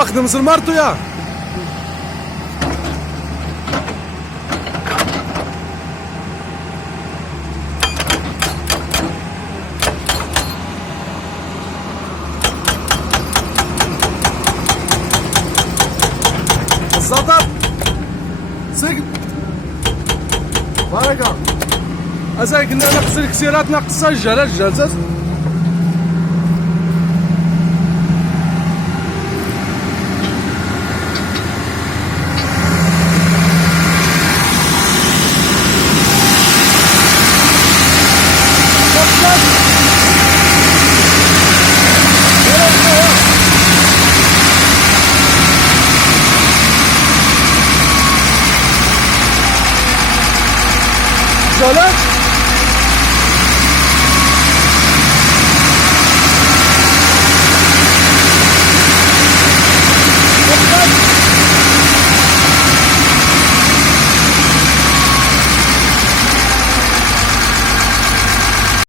واخدم زلمارتو يا الزطر سجن بركة أزاي كنا نقص الكسيرات نقص الجلال جلسة